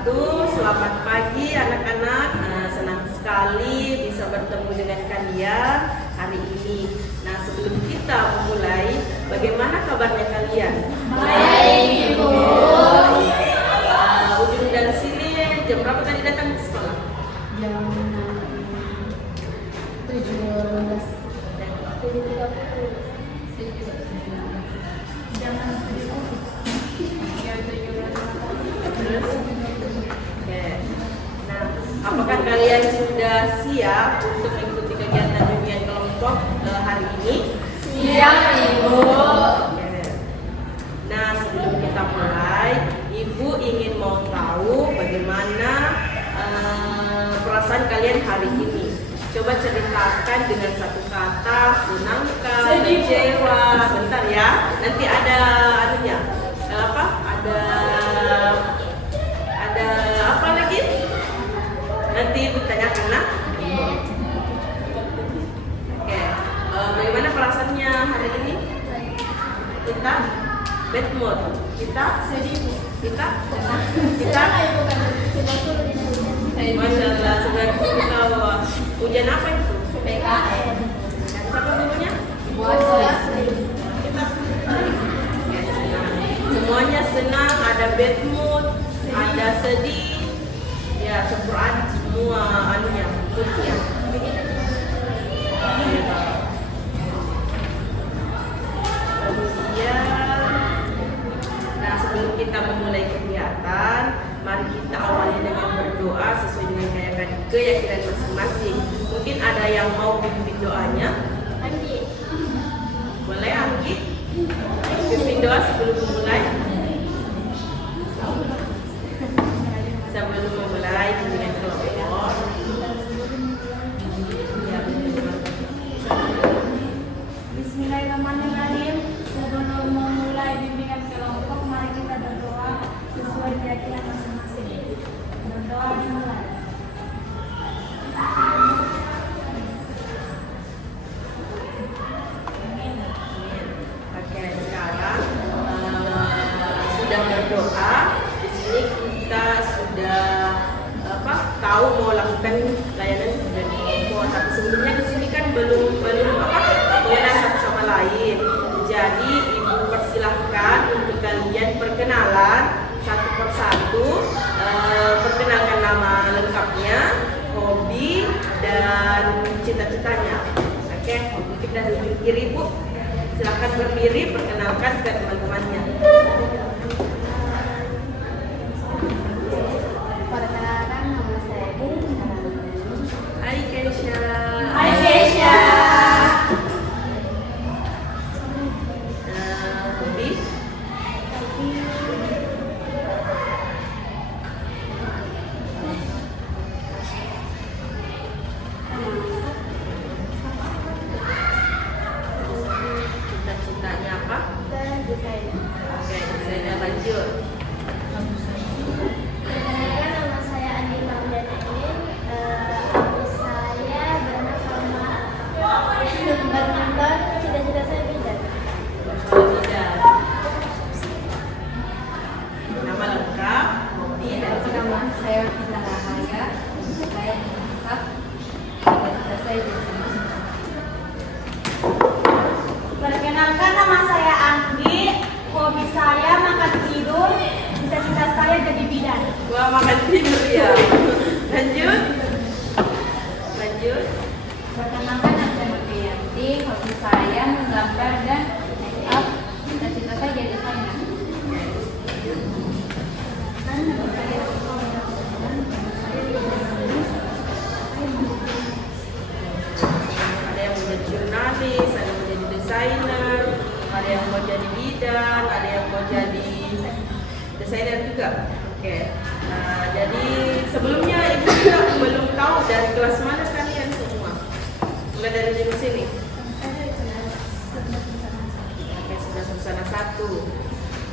wabarakatuh. Selamat pagi anak-anak. Senang sekali bisa bertemu dengan kalian hari ini. Nah, sebelum kita memulai, bagaimana kabarnya kalian? Baik, Ibu. Ujung dan sini jam berapa tadi datang ke sekolah? Jam 7.15. Jam 7.15. Oke. Nah, apakah kalian sudah siap untuk mengikuti kegiatan bimbingan kelompok hari ini? Siap, Ibu. Oke. Nah, sebelum kita mulai, Ibu ingin mau tahu bagaimana perasaan kalian hari ini. Coba ceritakan dengan satu kata, senangkah, kecewa. Bentar ya, nanti ada anunya. Ada apa lagi? Nanti Ibu tanyakan lah. Oke. Bagaimana perasaannya hari ini? Kita bad mood. Kita Sedih. kita Masya Allah, sudah kita ujian apa itu? PKN. Siapa gurunya? Semuanya senang, ada bad mood, ada sedih, ya campur aduk semua anunya, moodnya. Kemudian, nah sebelum kita memulai kegiatan, mari kita awali dengan berdoa sesuai dengan keyakinan masing-masing. Mungkin ada yang mau pimpin doanya? Boleh Anggi? Pimpin doa sebelum memulai. Sebelum memulai bimbingan kelompok. Bismillahirrahmanirrahim. Sebelum memulai bimbingan kelompok, mari kita berdoa sesuai keyakinan masing-masing. Berdoa dimulai. Oke, sekarang sudah berdoa. Di sini kita sudah tahu mau lakukan layanan dan kelompok. Tapi sebelumnya di sini kan belum mengenal satu sama lain. Jadi Ibu persilahkan untuk kalian perkenalan satu persatu. Perkenalkan nama lengkapnya, hobi dan cita-citanya. Oke, kita duduk kiri Bu. Silakan berdiri, perkenalkan ke teman-temannya. Perkenalkan, nama saya Keisha. Hai Keisha. Hai Keisha. Hobi? Cita-citanya apa? Oke, saya lanjut. Perkenalkan, nama saya Andi Maudan Emin. Saya bernama cita-cita saya bidan. Tidak. Nama lengkap, hobi dan Nama saya Vita Rahaya. Saya masak. Cita-cita saya bidan. Perkenalkan, nama saya Anggi. Hobi saya makan tidur. Cita-cita saya jadi bidan. Wah, makan tidur ya. Lanjut. Lanjut. Perkenalkan, nama saya Novianti. Hobi saya menggambar dan make up. Cita-cita saya jadi desainer. Ada yang mau jadi jurnalis, ada yang mau jadi desainer, ada yang mau jadi bidan, ada yang mau jadi desainer juga. Oke. Nah, jadi sebelumnya Ibu juga belum tahu dari kelas mana kalian semua. Mulai dari jenis ini. Oke, sudah susana 1,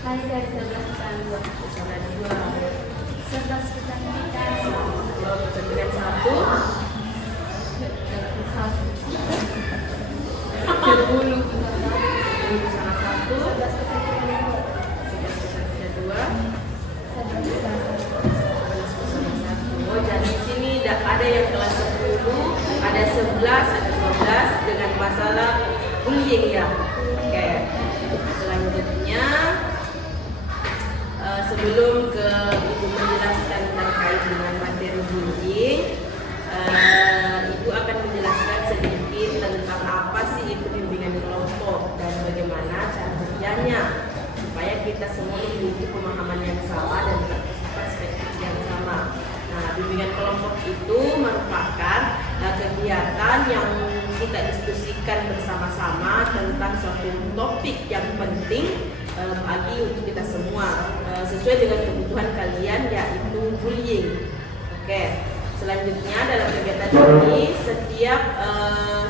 Saya dari 11 tahun. susana 2, 11 kecantikan. kepentingan 1, 10 susana 1, 2, 11 kecantikan. penting bagi untuk kita semua sesuai dengan kebutuhan kalian, yaitu bullying. Oke. Selanjutnya dalam kegiatan ini setiap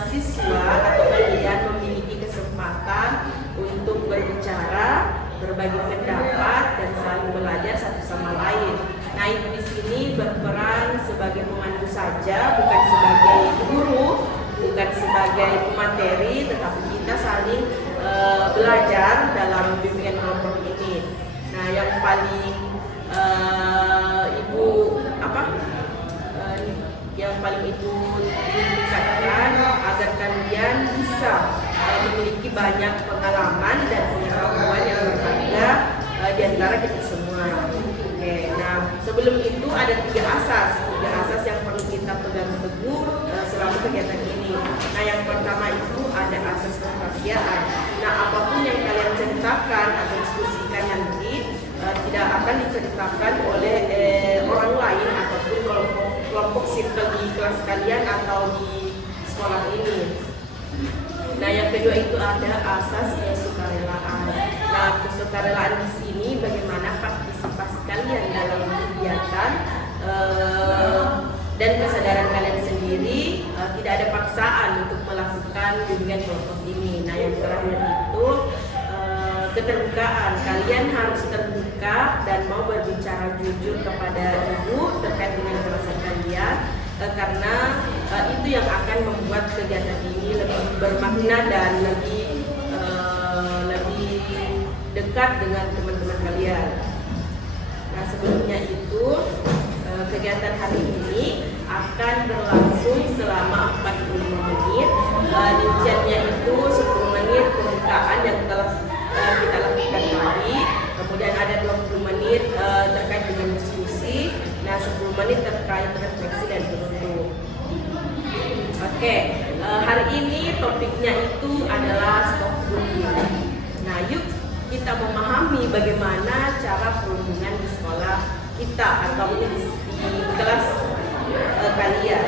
siswa atau kalian memiliki kesempatan untuk berbicara, berbagi pendapat, dan saling belajar satu sama lain. Nah, ibu di sini berperan sebagai pemandu saja, bukan sebagai guru, bukan sebagai pemateri, tetapi kita saling belajar dalam bimbingan kelompok ini. Nah, yang paling yang paling itu ditingkatkan agar kalian bisa memiliki banyak pengalaman dan pengetahuan yang berharga di antara kita semua. Oke, nah sebelum itu ada tiga asas yang perlu kita pegang teguh selama kegiatan ini. Nah, yang pertama itu ada asas kerahasiaan. Nah, apapun yang kalian ceritakan atau diskusikan nanti tidak akan diceritakan oleh orang lain ataupun kelompok circle di kelas kalian atau di sekolah ini. Nah, yang kedua itu ada asas kesukarelaan. Nah, kesukarelaan di sini bagaimana partisipasi kalian dalam kegiatan dan kesadaran kalian sendiri, tidak ada paksaan untuk melakukan bimbingan kelompok ini. Nah, yang terakhir itu keterbukaan. Kalian harus terbuka dan mau berbicara jujur kepada ibu terkait dengan perasaan kalian, karena itu yang akan membuat kegiatan ini lebih bermakna dan lebih dekat dengan teman-teman kalian. Nah, sebelumnya itu kegiatan hari ini akan berlangsung selama 45 menit. Rinciannya itu 10 menit pembukaan yang telah kita lakukan tadi, kemudian ada 20 menit terkait dengan diskusi, nah 10 menit terkait refleksi dan penutup. Oke, hari ini topiknya itu adalah stop bullying. Nah, yuk kita memahami bagaimana cara perundungan di sekolah kita atau di kelas kalian.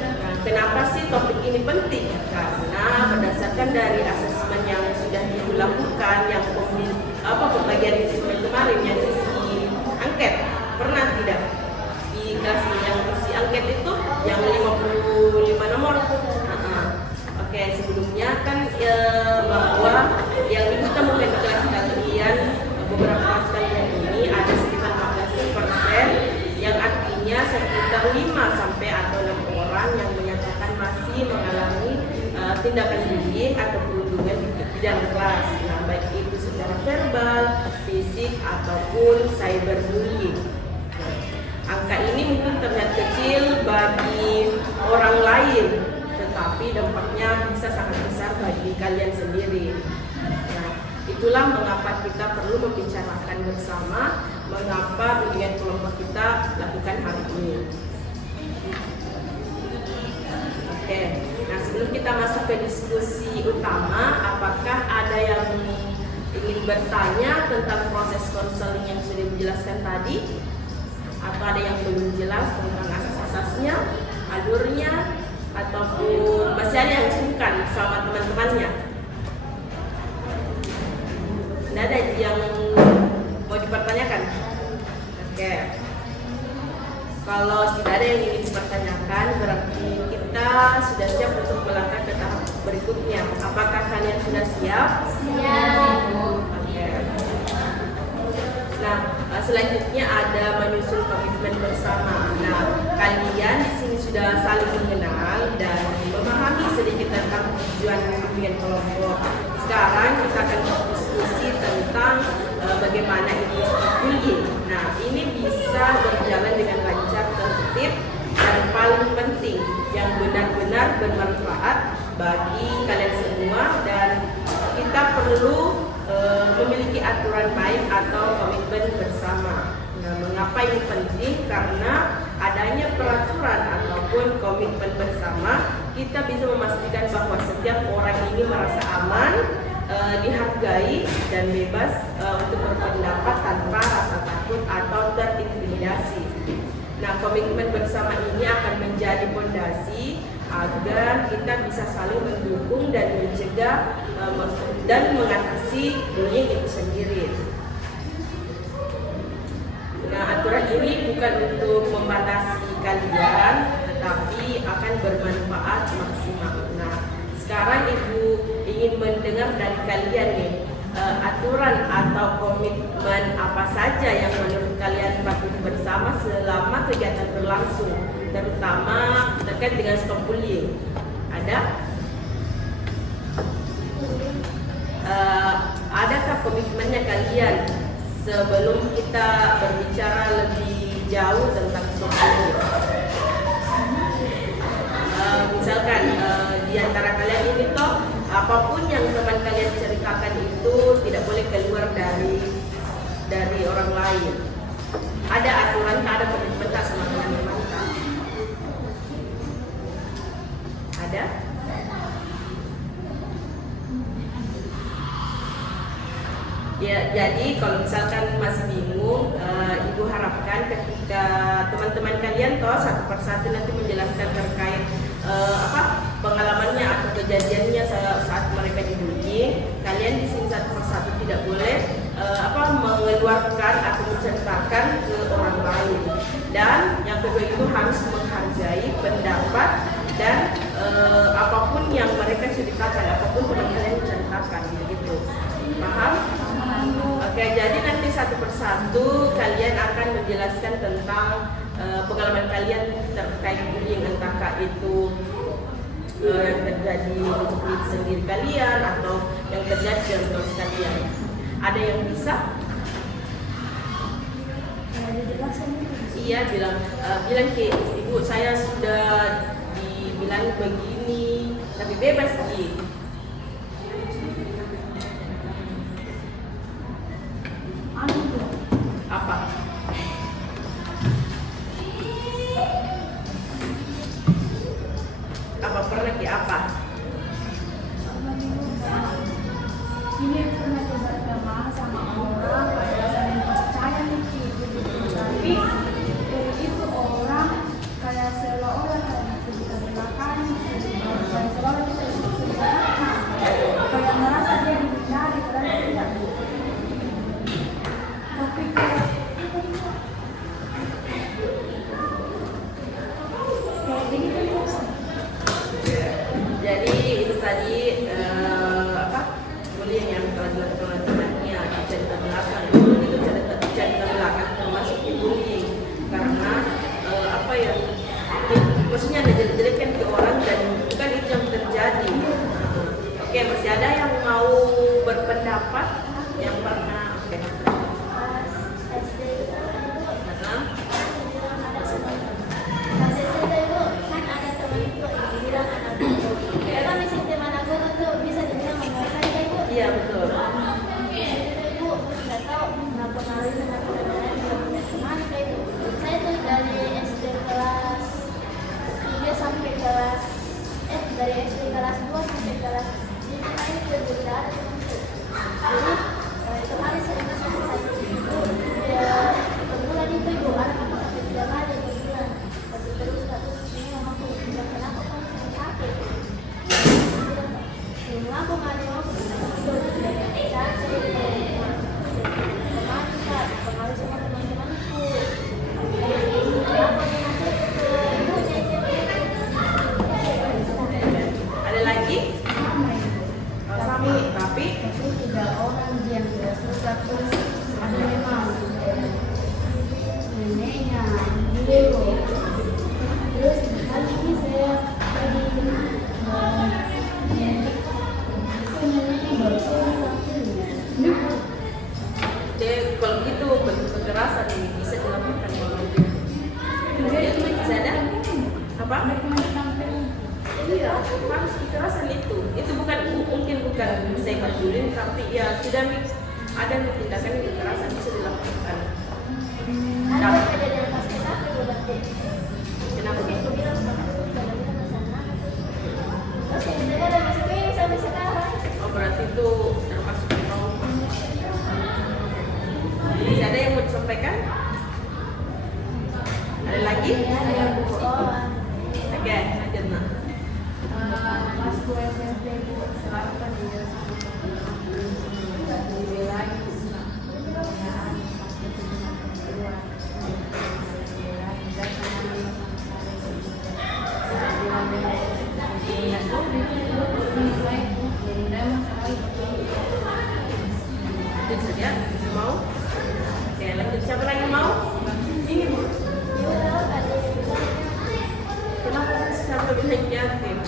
Nah, kenapa sih topik ini penting? Karena berdasarkan dari asesmen yang sudah dilakukan, yang pembagian instrumen kemarin yang isi angket, pernah tidak di kelas ini yang isi angket itu yang 55 nomor? Oke, sebelumnya kan bahwa yang ibu temukan di kelas kalian, beberapa kelas kalian ini ada sekitar 14%, yang artinya sekitar 5 sampai atau 6 orang yang menyatakan masih mengalami tindakan bullying atau perundungan di dalam kelas. Nah, baik itu secara verbal, fisik ataupun cyberbullying. Angka ini mungkin terlihat kecil bagi orang lain, tetapi dampaknya bisa sangat besar bagi kalian sendiri. Nah, itulah mengapa kita perlu membicarakan bersama mengapa bimbingan kelompok kita lakukan hari ini. Oke, nah sebelum kita masuk ke diskusi utama, apakah ada yang ingin bertanya tentang proses konseling yang sudah dijelaskan tadi? Atau ada yang belum jelas tentang asas-asasnya, alurnya, ataupun masih ada yang sungkan sama teman-temannya? Tidak ada yang mau dipertanyakan? Oke. Kalau tidak ada yang ingin dipertanyakan, berarti kita sudah siap untuk melangkah ke tahap berikutnya. Apakah kalian sudah siap? Siap. Oke. Nah, selanjutnya ada menyusun komitmen bersama. Nah, kalian di sini sudah saling mengenal dan memahami sedikit tentang tujuan bimbingan kelompok. Sekarang kita akan berdiskusi tentang bagaimana itu bullying. Nah, ini bisa berjalan dengan lancar, tertib, dan paling penting yang benar-benar bermanfaat bagi kalian semua, dan kita perlu memiliki aturan main atau komitmen bersama. Nah, mengapa ini penting? Karena adanya peraturan ataupun komitmen bersama, kita bisa memastikan bahwa setiap orang ini merasa aman, dihargai, dan bebas untuk berpendapat tanpa rasa takut atau terintimidasi. Nah, komitmen bersama ini akan menjadi fondasi agar kita bisa saling mendukung dan mencegah dan mengatasi definisi bullying itu sendiri. Nah, aturan ini bukan untuk membatasi kalian, tetapi akan bermanfaat maksimal. Nah, sekarang Ibu ingin mendengar dari kalian nih, aturan atau komitmen apa saja yang menurut kalian patut bersama selama kegiatan berlangsung, terutama terkait dengan stop bullying. Ada? Adakah komitmennya kalian sebelum kita berbicara lebih jauh tentang stop bullying? Misalkan di antara kalian ini toh apapun yang teman kalian ceritakan itu tidak boleh keluar dari orang lain. Ada aturan, ada komitmen tak sama teman-teman? Ada? Ya, jadi kalau misalkan masih bingung, Ibu harapkan ketika teman-teman kalian toh satu persatu nanti menjelaskan terkait pengalamannya atau kejadiannya saat mereka dibully, kalian di sini satu persatu tidak boleh mengeluarkan atau menceritakan ke orang lain. Dan yang kedua itu harus menghargai pendapat dan apapun yang mereka ceritakan, apapun teman kalian ceritakan, begitu. Paham? Oke, jadi nanti satu persatu kalian akan menjelaskan tentang pengalaman kalian terkait bullying, entahkah itu yang terjadi untuk diri sendiri kalian atau yang terjadi dalam kelas kalian. Ada yang bisa? Iya, bilang ke Ibu, saya sudah dibilang begini, tapi bebas sih. Apa? Apa pernah ke apa? Ini pernah beragama sama orang kayak saling percaya nih, tapi itu orang kayak seolah-olah kayak kita belakang, kayak seolah kita kayak merasa dia dihindari, padahal tidak. Tapi kayak begitu terus. Jadi itu tadi bullying yang telah dilakukan oleh temannya, cerita belakang itu cerita belakang termasuk bullying karena maksudnya ada jelek-jelekan ke orang dan bukan itu yang terjadi. Oke, masih ada yang mau berpendapat yang pernah? Oke. Iya, betul. Ibu nggak tahu kenapa kali dengan teman saya tuh dari SD kelas 3 sampai kelas dari SD kelas 2 sampai kelas 5 ini berbeda. Jadi kemarin saya itu ya berbulan itu ibu anak aku sampai 3 kali berbulan terus ini mamaku bilang kenapa kamu sakit? Aku nggak ada Ada lagi? Tapi 3 orang yang tidak suka terus ada memang neneknya dulu. Terus kali ini saya lagi jadi kalau gitu bentuk kekerasan ini bisa dilakukan oleh kemudian masih ada apa? Iya, harus kekerasan itu bukan mungkin bukan cyber bullying, tapi ya sudah ada tindakan kekerasan bisa dilakukan. Kenapa gitu? Oh, berarti itu termasuk trauma. Masih ada yang mau disampaikan? Ada lagi? Oke, lanjut nak. Pas gue SMP sekarang kan dia Ya, mau? Oke, lanjut. Siapa lagi mau? Ini Bu. Kenapa sampai bilang yatim?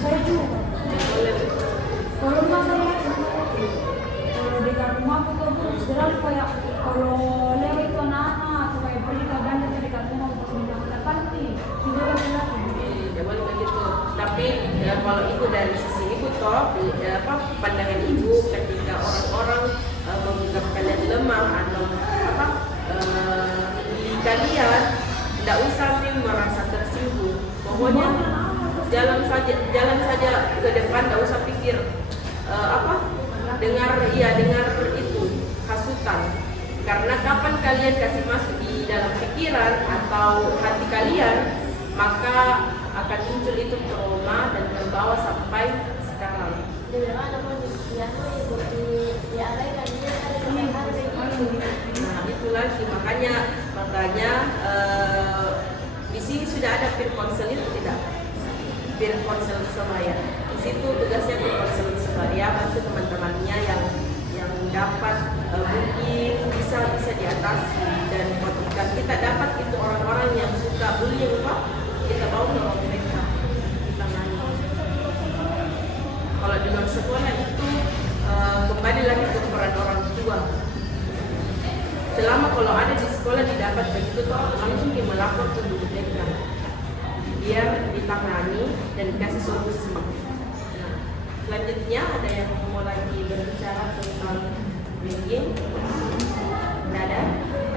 Saya juga. Kalau rumah saya kalau di rumah aku tuh sederhana kayak kalau lewat itu anak-anak atau kayak pergi ke belanja di rumah untuk minta panti tidak boleh lagi. Tidak boleh begitu. Tapi ya, kalau itu dari sisi ibu toh, pandangan ibu ketika orang-orang menganggap kalian lemah atau kalian tidak usah nih merasa tersinggung. Pokoknya jalan saja ke depan, tidak usah pikir dengar itu hasutan. Karena kapan kalian kasih masuk di dalam pikiran atau hati kalian, maka akan muncul itu trauma dan terbawa sampai sekarang. Nah, itu lagi makanya di sini sudah ada peer counseling tidak? Peer counseling sebaya. Di situ tugasnya peer counseling sebaya, bantu teman-temannya yang dapat mungkin bisa diatasi, dan ketika kita dapat itu orang-orang yang suka bullying kita bawa ke orang mereka ditangani. Kalau di luar sekolah itu kembali lagi ke peran orang tua. Selama kalau ada di sekolah didapat begitu toh, langsung dia melapor ke guru BK biar ditangani dan dikasih solusi. Nah, selanjutnya ada yang mau lagi berbicara tentang bullying? Tidak ada?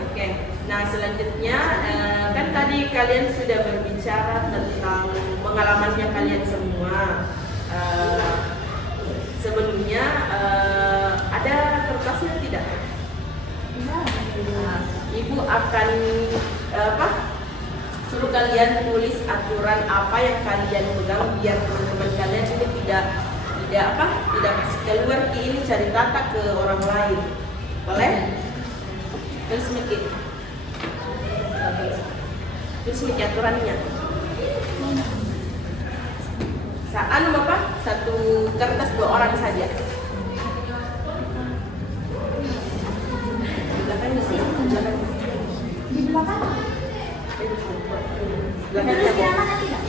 Oke. Nah, selanjutnya kan tadi kalian sudah berbicara tentang pengalamannya kalian semua. Sebelumnya ada kertasnya tidak? Ibu akan suruh kalian tulis aturan apa yang kalian pegang biar teman-teman kalian ini tidak kasih keluar ini cari tata ke orang lain. Boleh? Terus mikir. Terus mikir aturannya. Bapak, satu kertas 2 orang saja. Di belakang?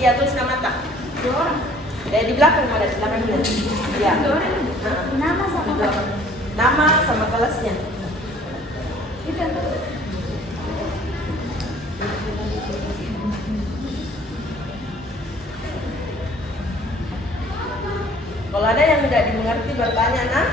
Iya, tulis nama tak? 2 orang. Di belakang ada di belakang dia. Iya. 2 orang. Nama sama kelas. Nama sama kelasnya. Itu yang kalau ada yang tidak dimengerti bertanya, nah.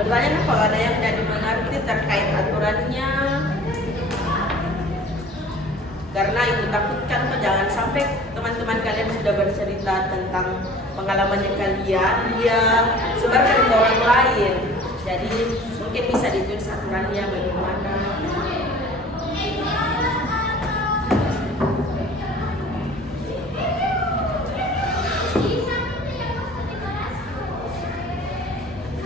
Bertanya nah, kalau ada yang tidak dimengerti terkait aturannya. Karena ibu takutkan jangan sampai teman-teman kalian sudah bercerita tentang pengalamannya kalian, dia sebarkan ke orang lain. Jadi mungkin bisa ditulis aturannya bagaimana.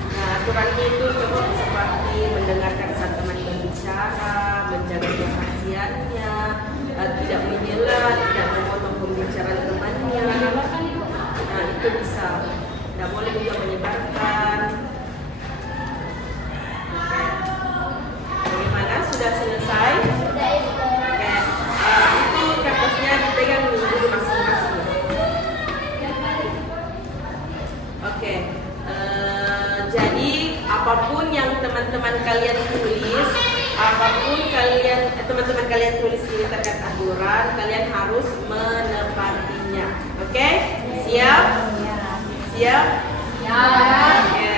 Nah, aturannya itu coba seperti mendengarkan saat teman berbicara, menjaga kerahasiaannya, tidak menyela, tidak memotong pembicaraan temannya. Nah, itu bisa. Tidak boleh juga menyebarkan. Bagaimana? Sudah selesai? Oke. Itu kertasnya dipegang guru masing-masing. Oke. Jadi apapun yang teman-teman kalian tulis, teman-teman kalian tulis ini terkait aturan, kalian harus menepatinya. Oke? Siap? Siap? Oke.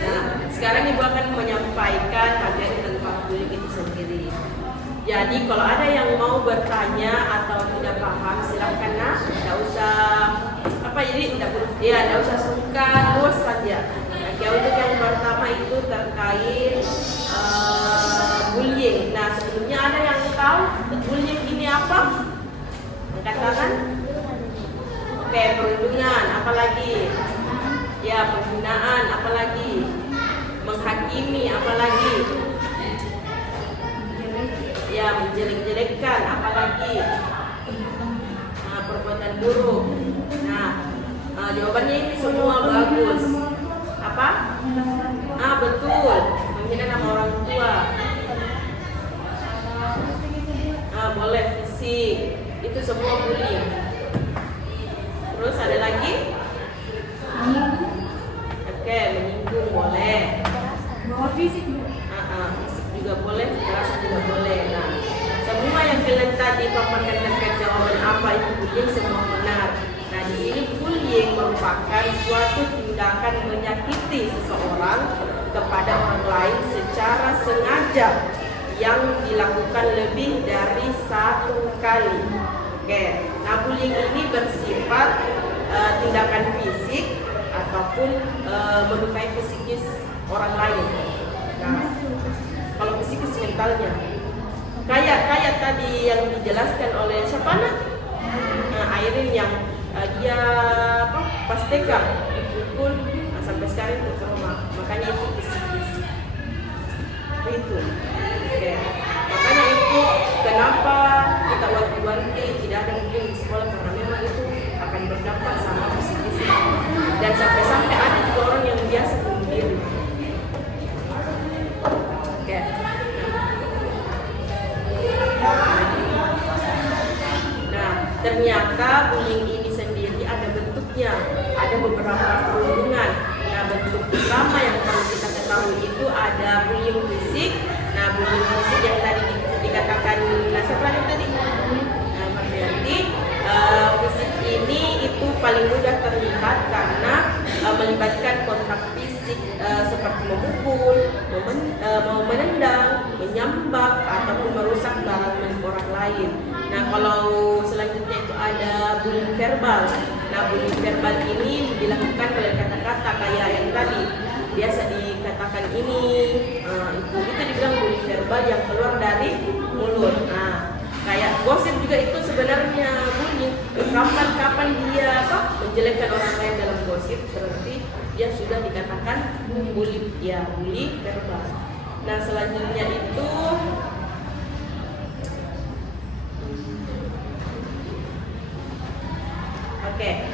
Nah, sekarang ibu akan menyampaikan materi tentang bullying itu sendiri. Jadi kalau ada yang mau bertanya atau tidak paham, silahkan nah, tidak usah tidak usah sungkan, luas saja. Oke, untuk yang pertama itu terkait bullying. Nah, sebelumnya ada yang tahu bullying Angkat tangan. Oke, perundungan, apalagi? Ya, penghinaan, apalagi? Menghakimi, apalagi? Ya, menjelek-jelekkan, apalagi? Nah, perbuatan buruk. Nah, jawabannya ini semua bagus. Apa? Betul. Menghina nama orang tua. Boleh fisik. Itu semua bullying. Terus ada lagi? Oke, menyinggung boleh. Bawa fisik. Fisik juga boleh, kekerasan juga boleh. Nah, semua yang kalian tadi paparkan terkait jawaban apa itu bullying semua benar. Nah, di sini bullying merupakan suatu tindakan menyakiti seseorang kepada orang lain secara sengaja yang dilakukan lebih dari satu kali. Oke, nah bullying ini bersifat tindakan fisik ataupun melukai psikis orang lain. Nah, kalau psikis mentalnya, kayak tadi yang dijelaskan oleh siapa nak? Airin yang dia pas TK dipukul sampai sekarang itu trauma, makanya itu psikis. Itu. Oke. Makanya itu kenapa kita wanti-wanti tidak ada mungkin di sekolah karena memang itu akan berdampak sama psikis dan sampai ada juga orang yang biasa bunuh diri. Oke. Nah, ternyata bullying ini sendiri ada bentuknya, ada beberapa perundungan. Nah, bentuk pertama yang perlu kita ketahui itu ada bullying fisik. Nah, bullying fisik yang tadi dikatakan siapa tadi? Nah, berarti fisik ini itu paling mudah terlihat karena melibatkan kontak fisik seperti memukul, mau menendang, menyambar ataupun merusak barang milik orang lain. Nah, kalau selanjutnya itu ada bullying verbal. Nah, bullying verbal ini dilakukan oleh kata-kata kayak yang tadi biasa dikatakan ini, itu dibilang bullying verbal yang keluar dari mulut. Nah, kayak gosip juga itu sebenarnya bullying. Kapan dia menjelekkan orang lain dalam gosip, berarti dia sudah dikatakan bully, ya bully verbal. Nah, selanjutnya itu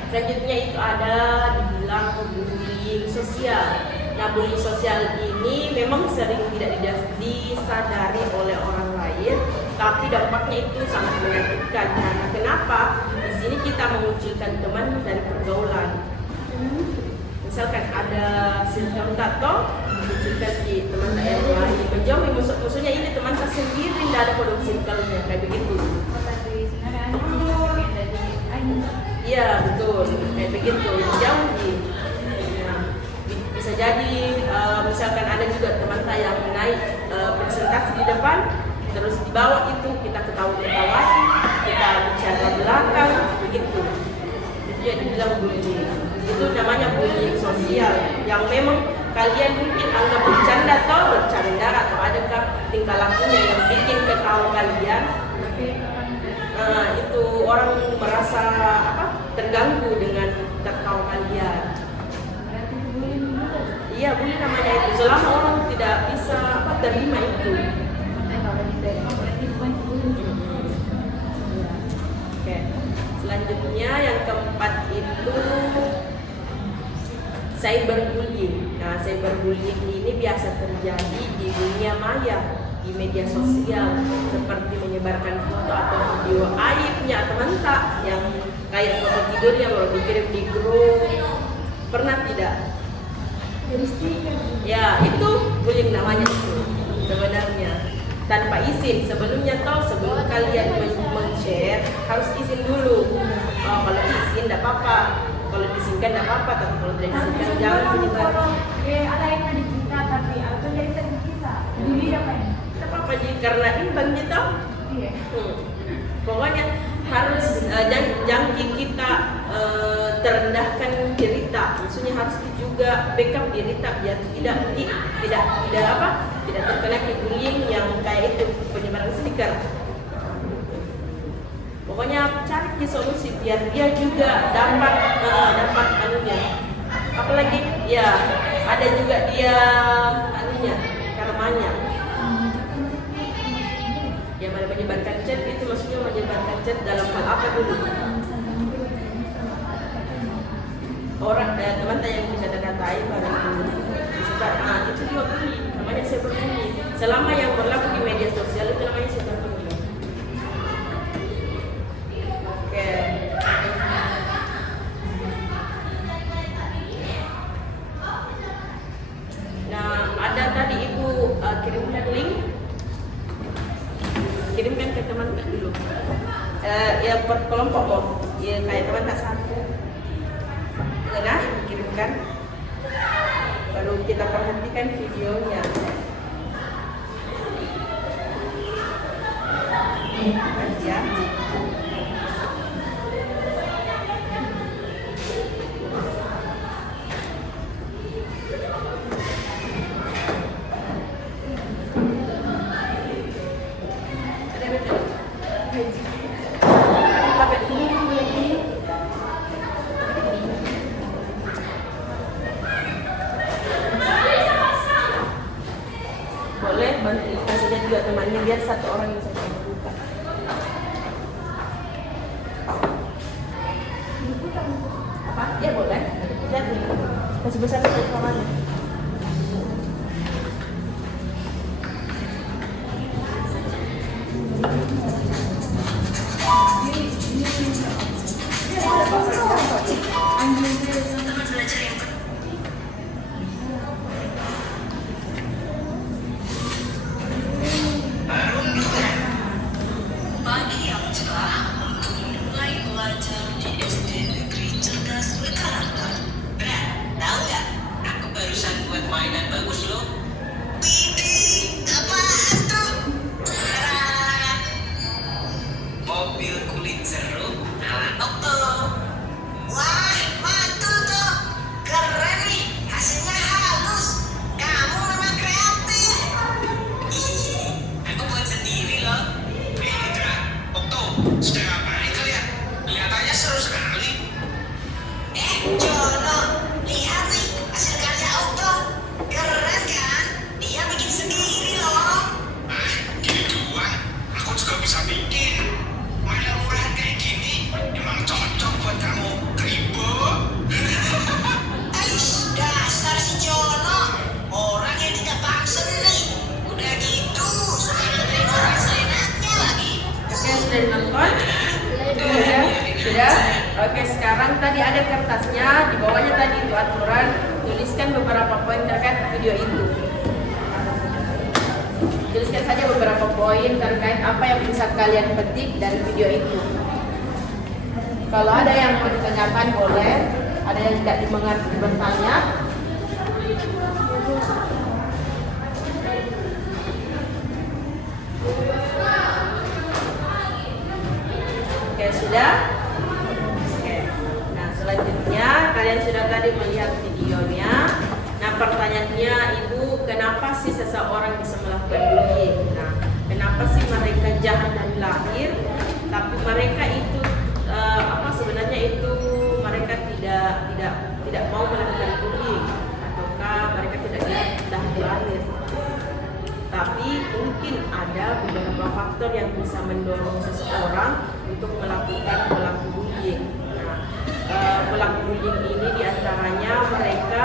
selanjutnya itu ada dibilang bullying sosial. Nah, bullying sosial ini memang sering tidak disadari oleh orang lain, tapi dampaknya itu sangat menyakitkan. Nah, kenapa? Di sini kita mengunculkan teman dari pergaulan. Misalkan ada circle tato, menunjukkan di teman yang lain, menjauhi musuhnya ini teman saya sendiri, tidak ada kodok circle-nya, kayak begitu. Iya betul, kayak begitu, menjauhi. Nah, bisa jadi misalkan ada juga teman saya yang naik presentasi di depan, terus di bawah itu kita ketawa-ketawa, kita bicara belakang, begitu. Itu yang dibilang bullying. Itu namanya bullying sosial yang memang kalian mungkin anggap bercanda atau adakah tingkah lakunya yang bikin ketawa kalian. Itu orang merasa terganggu dengan tertawa kalian. Iya, bullying namanya itu. Selama orang tidak bisa terima itu. Oke. Selanjutnya yang keempat itu cyberbullying. Nah, cyberbullying ini biasa terjadi di dunia maya, di media sosial, seperti menyebarkan foto atau video aibnya teman yang kayak foto tidur yang baru dikirim di grup. Pernah tidak? Ya, itu bullying namanya itu sebenarnya. Tanpa izin, sebelum kalian men-share harus izin dulu. Kalau izin tidak apa-apa, kalau diizinkan tidak apa-apa, tapi kalau tidak diizinkan jangan menyebar. Ada yang tadi kita, tapi atau jadi tadi kita, jadi apa ini? Tidak apa-apa karena imbang gitu. Iya. Pokoknya harus jangan kita terendahkan derita, maksudnya harus juga backup derita biar tidak terkena bullying yang kayak itu penyebaran stiker. Pokoknya cari kasih solusi biar dia juga dapat anunya. Apalagi ya ada juga dia anunya karmanya. Yang mana menyebarkan chat itu maksudnya menyebarkan chat dalam hal apa dulu? Orang teman yang bisa dikatai baru itu juga bully, namanya cyberbullying. Selama yang berlaku di media sosial itu namanya cyberbullying. Oke. Nah, ada tadi Ibu kirimkan link. Kirimkan ke teman dulu. Ya per kelompok loh. Ya kayak teman tak satu. Nah, kirimkan. Baru kita perhatikan videonya. Ya. Boleh bantu kasihnya juga temannya biar satu orang yang bisa buka. Apa? Ya boleh. Lihat nih. Kasih besar satu kamarnya. Pagi yang cerah untuk mulai belajar di SD Negeri Cerdas Berkarakter. Tahu nggak? Aku barusan buat mainan bagus loh. Widih, apaan tuh? Keren. Mobil kulit jeruk ala Okto. Wah, mantul tuh. Keren nih, hasilnya halus. Kamu memang kreatif. Aku buat sendiri loh. Indra, Okto, sudah ngapain kalian? Kelihatannya seru sekali. Jono, lihat nih hasil karya Okto. Keren kan? Dia bikin sendiri loh. Gini doang, aku juga bisa bikin. Mainan murahan kayak gini, emang cocok buat kamu. Kribo. Aish, dasar si Jono. Orang yang tidak paham seni. Udah gitu, suka ngerjain orang seenaknya lagi. Oke, sudah ditonton? Sudah? Oke, sekarang tadi ada kertasnya, di bawahnya tadi itu aturan, tuliskan beberapa poin terkait video itu. Tuliskan saja beberapa poin terkait apa yang bisa kalian petik dari video itu. Kalau ada yang mau ditanyakan boleh, ada yang tidak dimengerti bertanya. Oke, sudah? Oke. Nah, selanjutnya kalian sudah tadi melihat videonya. Nah, pertanyaannya Ibu, kenapa sih seseorang bisa melakukan bullying? Nah, kenapa sih mereka jahat dari lahir, tapi mereka itu apa sebenarnya itu mereka tidak mau melakukan bullying, ataukah mereka tidak jahat dari lahir? Tapi mungkin ada beberapa faktor yang bisa mendorong seseorang untuk melakukan pelaku bullying. Nah, pelaku bullying ini diantaranya mereka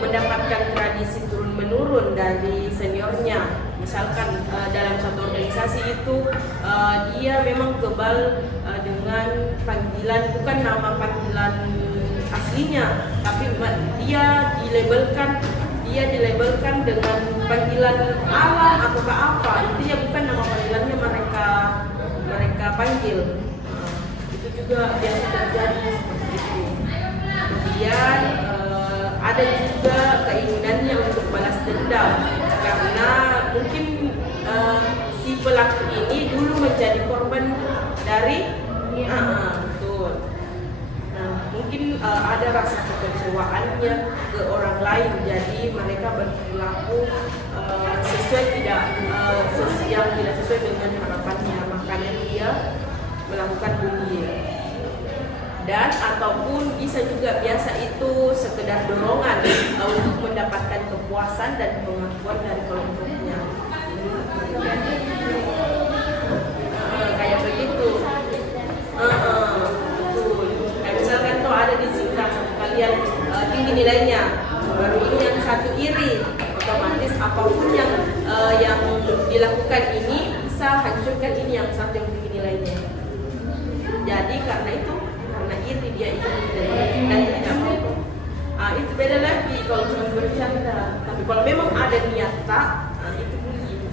mendapatkan tradisi turun-menurun dari seniornya. Misalkan dalam satu organisasi itu dia memang kebal dengan panggilan, bukan nama panggilan aslinya, tapi dia dilabelkan dengan panggilan alam ataukah apa, intinya bukan nama panggilannya mereka panggil. Itu juga biasa terjadi seperti itu. Kemudian ada juga keinginannya untuk balas dendam karena mungkin si pelaku ini dulu menjadi korban dari betul. Mungkin ada rasa kekecewaannya ke orang lain, jadi mereka berperilaku yang tidak sesuai dengan harapannya, makanya dia melakukan bullying. Dan ataupun bisa juga biasa itu sekedar dorongan untuk mendapatkan kepuasan dan pengakuan dari kelompoknya. Kayak begitu. Betul. Kayak misalkan tuh ada di singkat kalian tinggi nilainya, baru ini yang satu iri, otomatis apapun yang dilakukan ini bisa hancurkan ini yang satu yang tinggi nilainya. Jadi karena iri dia itu dan tidak mau. Itu beda lagi kalau cuma bercanda. Tapi kalau memang ada niat tak, itu bullying.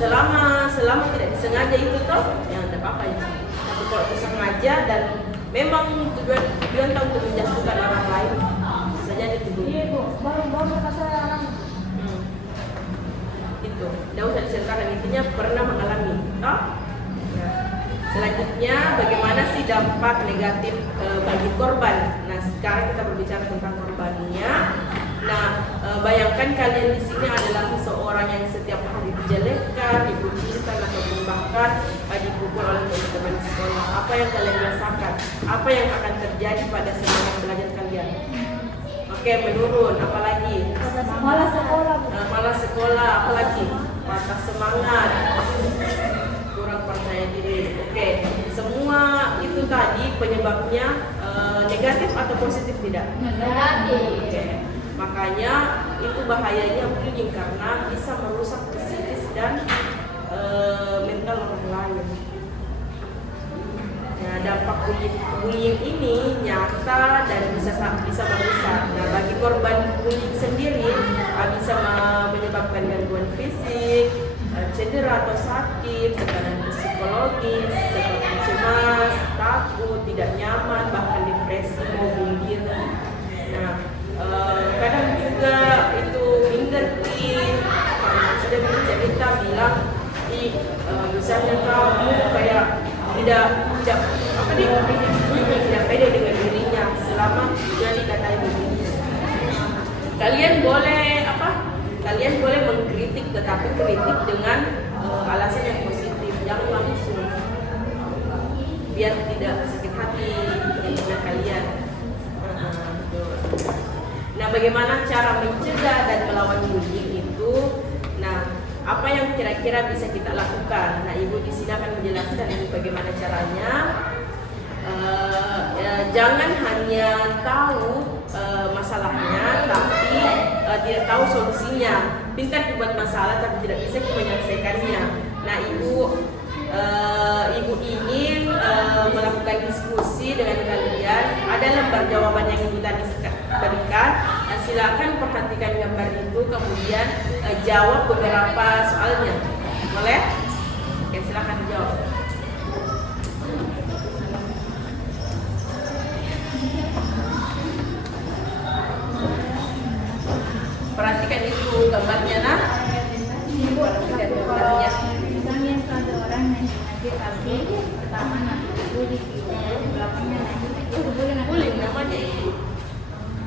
Selama tidak disengaja itu toh, ya tidak apa-apa ya. Tapi kalau disengaja dan memang tujuan tahu untuk menjatuhkan orang lain, saja itu bullying. Iya Bu, baru kata saya orang. Itu, tidak usah diceritakan, intinya pernah mengalami, toh? Ya. Selanjutnya, bagaimana sih dampak negatif bagi korban? Nah, sekarang kita berbicara tentang korbannya. Nah, bayangkan kalian di sini adalah seseorang yang setiap hari dijelekan, dikucilkan, ataupun bahkan dipukul oleh teman-teman sekolah. Apa yang kalian rasakan? Apa yang akan terjadi pada semangat belajar kalian? Oke, menurun. Apalagi? Malas sekolah. Apalagi? Patah semangat. Kurang percaya diri. Oke, semua itu tadi penyebabnya negatif atau positif tidak? Negatif. Oke. Makanya itu bahayanya bullying karena bisa merusak psikis dan mental orang lain. Nah, dampak bullying ini nyata dan bisa merusak. Nah, bagi korban bullying sendiri bisa menyebabkan gangguan fisik, cedera atau sakit, tekanan psikologis, seperti cemas, takut, tidak nyaman, bahkan depresi, bunuh diri. Nah, kadang juga itu minder sudah bercerita bilang misalnya kamu kayak tidak pede dengan dirinya selama jadi katai begini. Kalian boleh mengkritik, tetapi kritik dengan alasan yang positif, jangan langsung, biar tidak sakit hati dengan kalian. Nah, bagaimana cara mencegah dan melawan bullying itu? Nah, apa yang kira-kira bisa kita lakukan? Nah, Ibu di sini akan menjelaskan ini bagaimana caranya. Jangan hanya tahu masalahnya, tapi tidak tahu solusinya. Pintar dibuat masalah, tapi tidak bisa menyelesaikannya. Nah, Ibu ingin melakukan diskusi dengan kalian. Ada lembar jawaban yang Ibu tadi berikan. Silakan perhatikan gambar itu, kemudian jawab beberapa soalnya. Boleh? Oke, silakan dijawab. Perhatikan itu gambarnya, nah. Perhatikan gambarnya. Misalnya ada orang yang sengaja tapi pertama nanti bully, belakangnya nanti itu bullying namanya itu.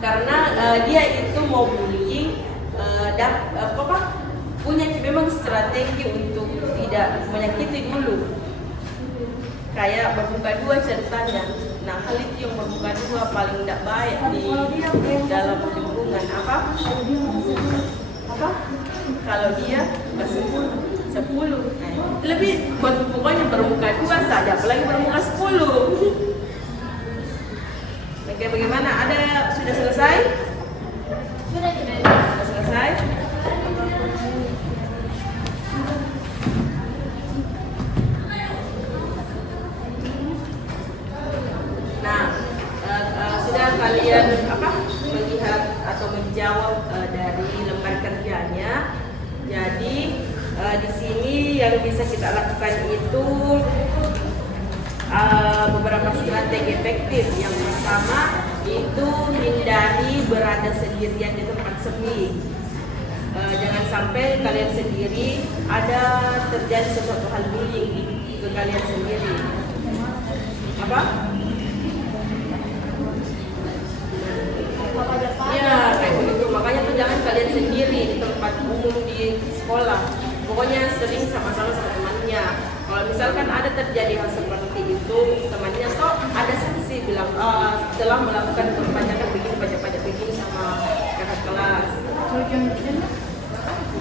Karena dia itu mau bullying dan punya memang strategi untuk tidak menyakiti dulu. Kayak bermuka dua ceritanya. Nah, hal itu yang bermuka dua paling tidak baik di dalam lingkungan. Kalau dia 10 lebih pokoknya bermuka dua saja, apalagi bermuka 10. Oke, bagaimana? Sudah selesai? Sudah Selesai? Nah, sudah kalian melihat atau menjawab dari lembar kerjanya. Jadi di sini yang bisa kita lakukan itu beberapa strategi efektif. Yang pertama itu hindari berada sendirian di tempat sepi. Jangan sampai kalian sendiri ada terjadi sesuatu hal bullying ke kalian sendiri. Ya, kayak begitu. Makanya tuh jangan kalian sendiri di tempat umum di sekolah. Pokoknya sering sama-sama temannya. Kalau misalkan terjadi hal seperti itu, temannya toh ada saksi bilang telah melakukan perpajakan begini, pajak begini sama kakak kelas.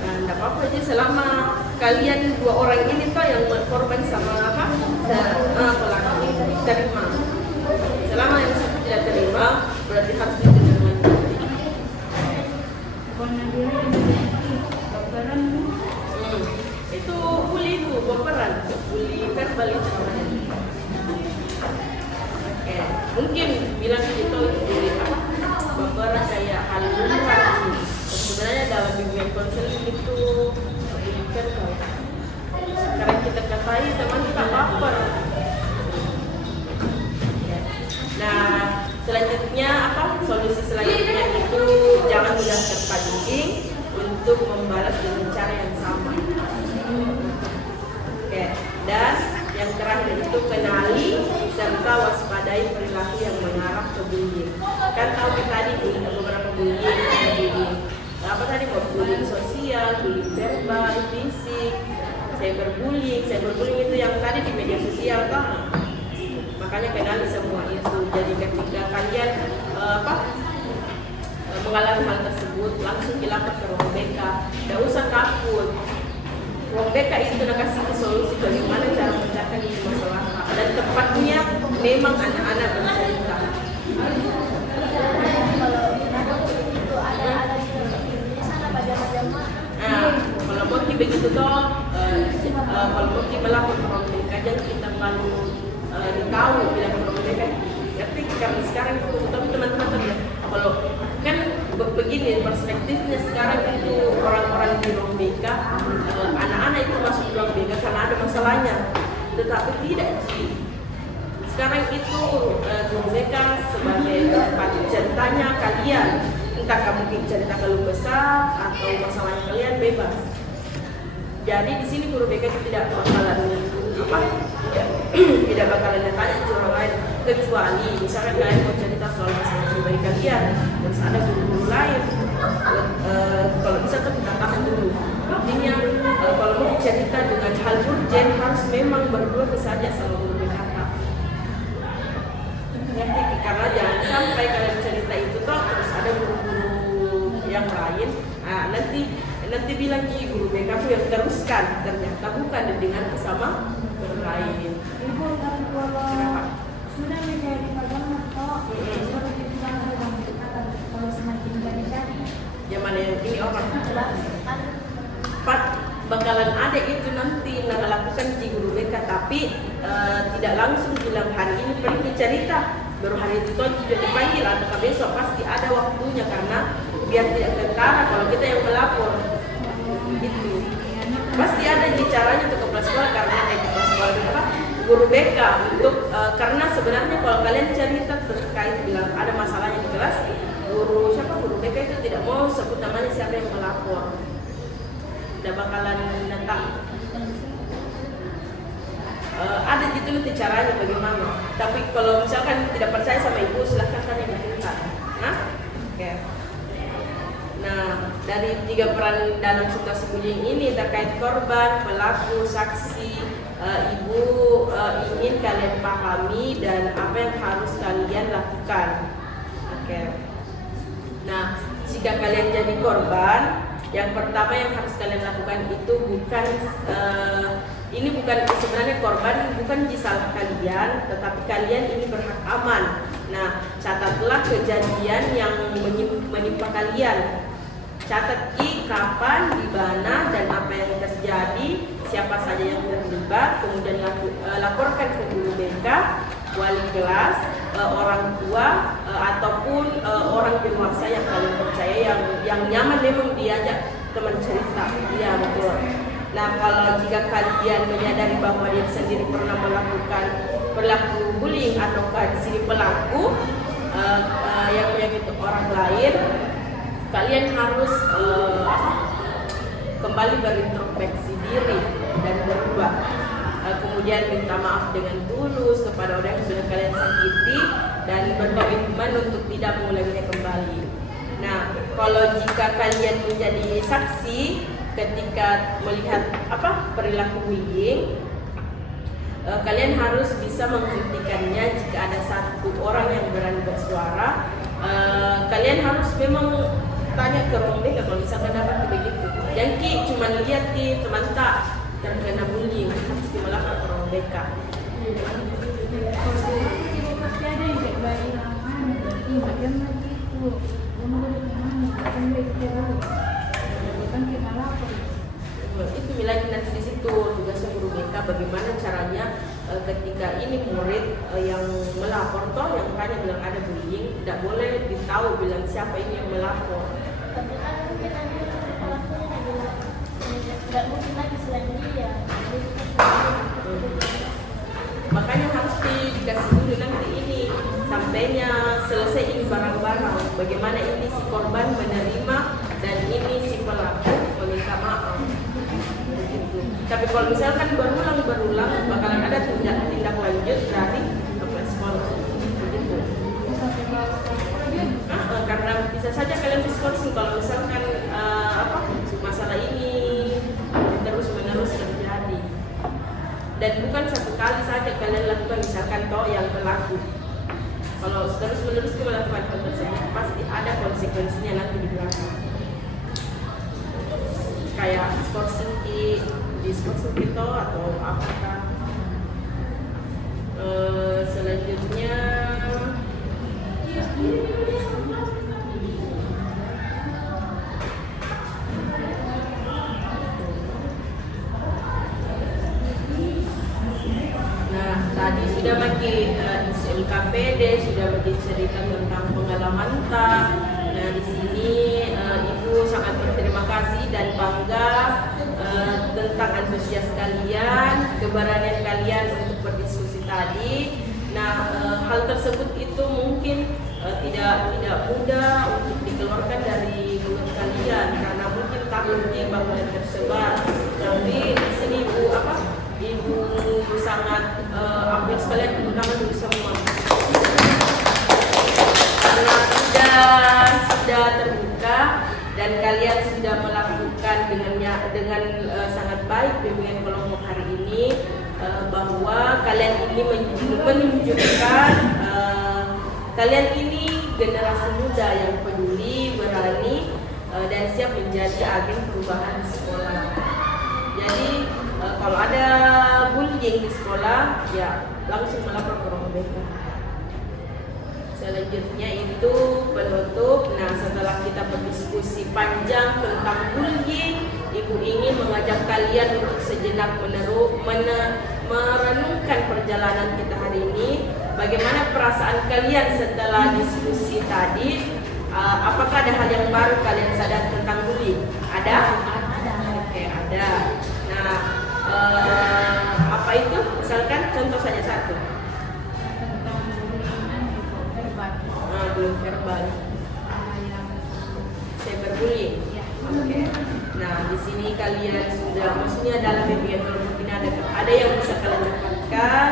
Nah, enggak apa-apa aja selama kalian dua orang ini toh yang korban sama apa? Pelaku terima. Selama yang satu tidak terima, berarti harus diterima. Itu bully itu, baperan, bully verbal itu namanya. Oke, mungkin bilang itu bully apa? Baperan kayak hal lumrah. Sebenarnya dalam bimbingan konseling itu bully verbal. Sekarang kita katai teman kita baper. Nah, selanjutnya apa? Solusi selanjutnya itu jangan mudah terpancing untuk membalas dengan cara yang sama. Oke, dan yang terakhir itu kenali serta waspadai perilaku yang mengarah ke bullying. Kan tahu kita tadi beberapa bullying, apa tadi bullying sosial, bullying verbal, fisik, cyberbullying itu yang tadi di media sosial kan. Makanya kenali semua itu. Jadi ketika kalian mengalami hal tersebut, langsung dilapor ke ruang BK. Tidak usah takut. Ruang BK itu udah kasih solusi bagaimana cara memecahkan ini masalah. Dan tepatnya memang anak-anak bercerita. Nah, kalau mau begitu toh, kalau mau melapor ke ruang BK, jangan kita perlu tahu bilang ke ruang BK. Tapi karena sekarang itu, tapi teman-teman kalau kan begini perspektifnya sekarang itu orang-orang di ruang BK, anak-anak itu masuk di ruang BK karena ada masalahnya, tetapi tidak sih. Sekarang itu ruang BK sebagai tempat ceritanya kalian, entah kamu cerita keluh kesah atau masalahnya kalian bebas. Jadi di sini guru BK itu tidak bakalan tidak bakalan tanya ke orang lain, kecuali misalkan kalian mau cerita soal masalah pribadi kalian, terus ada guru-guru lain, kalau bisa tuh kita tahan dulu. Intinya kalau mau cerita dengan hal urgent harus memang berdua saja sama guru BK. Karena jangan sampai kalian cerita itu toh terus ada guru-guru yang lain, nanti bilang guru BK yang teruskan, ternyata bukan dengan bersama guru lain. Ibu kan kalau sudah menjadi pasangan toh seperti itu kan kalau semakin jadi Zaman yang ini orang bakalan ada itu nanti lakukan di guru BK, tapi tidak langsung bilang hari ini pergi cerita, baru hari itu toh juga dipanggil atau besok pasti ada waktunya, karena biar tidak kentara kalau kita yang melapor gitu. Pasti ada caranya untuk kepala sekolah, karena kepala sekolah apa guru BK untuk karena sebenarnya kalau kalian cerita terkait bilang ada masalahnya di kelas, guru BK itu tidak mau sebut namanya siapa yang melapor, tidak bakalan datang. Ada gitu nanti caranya bagaimana. Tapi kalau misalkan tidak percaya sama ibu, silahkan tanya cerita. Oke. Nah, dari 3 peran dalam situasi bullying ini terkait korban, pelaku, saksi, ibu ingin kalian pahami dan apa yang harus kalian lakukan. Oke. Nah, jika kalian jadi korban, yang pertama yang harus kalian lakukan itu bukan sebenarnya korban bukan salah kalian, tetapi kalian ini berhak aman. Nah, catatlah kejadian yang menimpa kalian. Catat kapan, di mana, dan apa yang terjadi, siapa saja yang terlibat, kemudian laporkan ke guru BK, wali kelas, orang tua, ataupun orang dewasa yang kalian percaya, yang nyaman memang diajak teman cerita. Iya, betul. Nah, kalau jika kalian menyadari bahwa dia sendiri pernah melakukan perilaku bullying atau di sini pelaku yang menyakiti orang lain, kalian harus kembali berintrospeksi diri dan berubah. Kemudian minta maaf dengan tulus kepada orang yang sudah kalian sakiti dan berkomitmen untuk tidak mengulanginya kembali. Nah, kalau jika kalian menjadi saksi ketika melihat perilaku bullying, kalian bisa menghentikannya jika ada satu orang yang berani bersuara. Kalian harus memang tanya ke ruang BK kalau misalkan dapat begitu. Jangan cuma lihat di teman tak terkena bullying, harus melapor ke ruang BK. Kalau itu pasti ada yang kayak bayi lamaan, bagian lagi itu, bukan kita lapor. Itu lagi nanti di situ tugasnya guru BK bagaimana caranya ketika ini murid yang melapor toh yang tanya bilang ada bullying, tidak boleh ditahu bilang siapa ini yang melapor. Tapi kan mungkin nanti pelakunya bilang nggak mungkin lagi selain dia. Makanya harus dikasih dulu nanti ini sampainya selesai ini barang-barang bagaimana ini si korban menerima dan ini si pelaku meminta maaf. Begitu. Tapi kalau misalkan berulang bakalan ada tindak lanjut dari kepala sekolah. Begitu. Karena bisa saja kalian diskorsing kalau misalkan masalah ini terus-menerus terjadi. Dan bukan satu kali saja kalian lakukan misalkan toh yang pelaku. Kalau terus-menerus melakukan hal tersebut pasti ada konsekuensinya nanti di belakang. Kayak diskorsing kita atau apakah. Selanjutnya tadi sudah bagi LKPD, sudah bagi cerita tentang pengalaman tak. Nah di sini Ibu sangat berterima kasih dan bangga tentang antusias kalian, keberanian kalian untuk berdiskusi tadi. Nah hal tersebut itu mungkin tidak mudah untuk dikeluarkan dari mulut kalian karena mungkin takutnya bakalan tersebar. Tapi di sini Ibu sangat applaus kalian terutama dulu semua karena sudah terbuka dan kalian sudah melakukan dengan sangat baik bimbingan kelompok hari ini bahwa kalian ini menunjukkan kalian ini generasi muda yang peduli, berani dan siap menjadi agen perubahan di sekolah. Jadi kalau ada bullying di sekolah, ya langsung melapor ke ruang BK. Selanjutnya itu penutup. Nah setelah kita berdiskusi panjang tentang bullying, Ibu ingin mengajak kalian untuk sejenak merenungkan perjalanan kita hari ini. Bagaimana perasaan kalian setelah diskusi tadi? Apakah ada hal yang baru kalian sadar tentang bullying? Ada? Oke, ada. Nah, apa itu? Misalkan contoh saja satu. Belum verbal. Cyberbullying. Oke. Nah, di sini kalian sudah, maksudnya dalam bimbingan kelompok ini ada yang bisa kalian dapatkan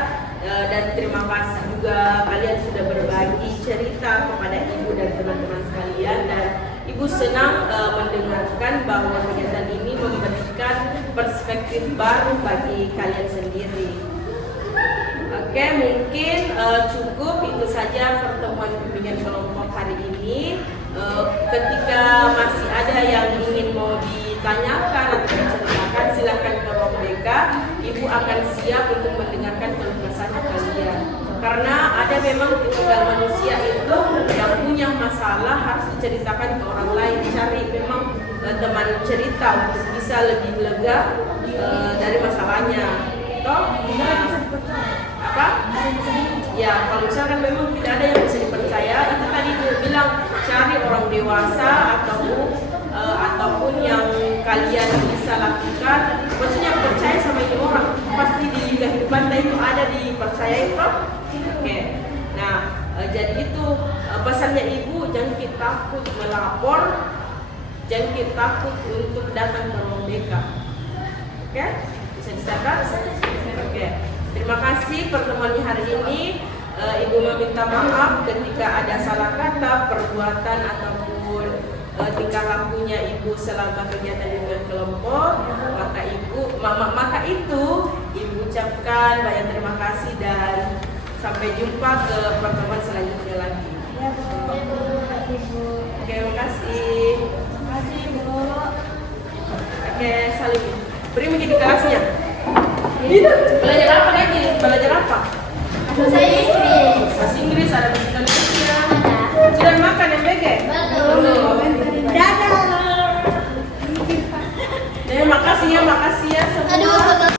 dan terima kasih juga kalian sudah berbagi cerita kepada Ibu dan teman-teman sekalian dan Ibu senang mendengarkan bahwa kegiatan ini memberikan perspektif baru bagi kalian sendiri. Oke, mungkin cukup itu saja pertemuan bimbingan kelompok hari ini. Ketika masih ada yang ingin mau ditanyakan atau diceritakan, silakan ke ruang BK. Ibu akan siap untuk mendengarkan keluh kesahnya kalian. Karena ada memang tipikal manusia itu yang punya masalah harus diceritakan ke orang lain. Cari memang teman cerita untuk bisa lebih lega dari masalahnya. Toh, apa? Ya, kalau misalkan memang tidak ada yang bisa dipercaya, itu tadi Ibu bilang cari orang dewasa ataupun yang kalian bisa lakukan. Maksudnya percaya sama ini orang, pasti di kehidupan itu ada dipercayai toh. Oke. Nah, jadi itu pesannya Ibu, jangan kita takut melapor, jangan kita takut untuk datang ke ruang BK. Oke? Bisa dicatat? Oke. Terima kasih pertemuannya hari ini. Ibu meminta maaf ketika ada salah kata, perbuatan ataupun tingkah lakunya Ibu selama kegiatan dengan kelompok. Maka itu Ibu ucapkan banyak terima kasih dan sampai jumpa ke pertemuan selanjutnya lagi. Ya Bu. Terima kasih Bu. Oke, terima kasih. Terima kasih Bu. Oke, salim. Beri menjadi kelasnya. Belajar apa lagi? Belajar apa? Saya